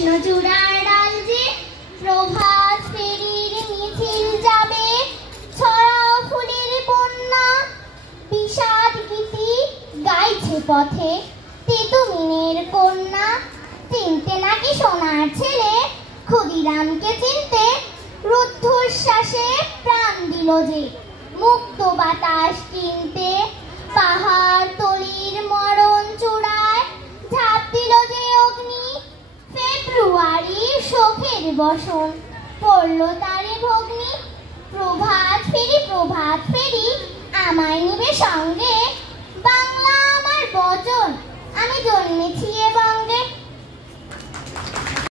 কৃষ্ণচূড়ার ডাল যে প্রভাত ফেরির মিছিল যাবে, ছড়াও ফুলের বন্যা বিষাদ গীতি গাইছে পথে তেতুমিনের কন্যা। চিনতে নাকি সোনার ছেলে ক্ষুদিরামকে চিনতে, রুদ্ধশ্বাসে প্রাণ দিল যে মুক্ত বাতাস কিনতে। পাহাড় তলির মরণ চূড়ায় ঝাঁপ দিল যে অগ্নি, ফেব্রুয়ারির শোকের বসন পড়ল তারে ভগ্নি। প্রভাত ফেরি আমায় নিবে সঙ্গে,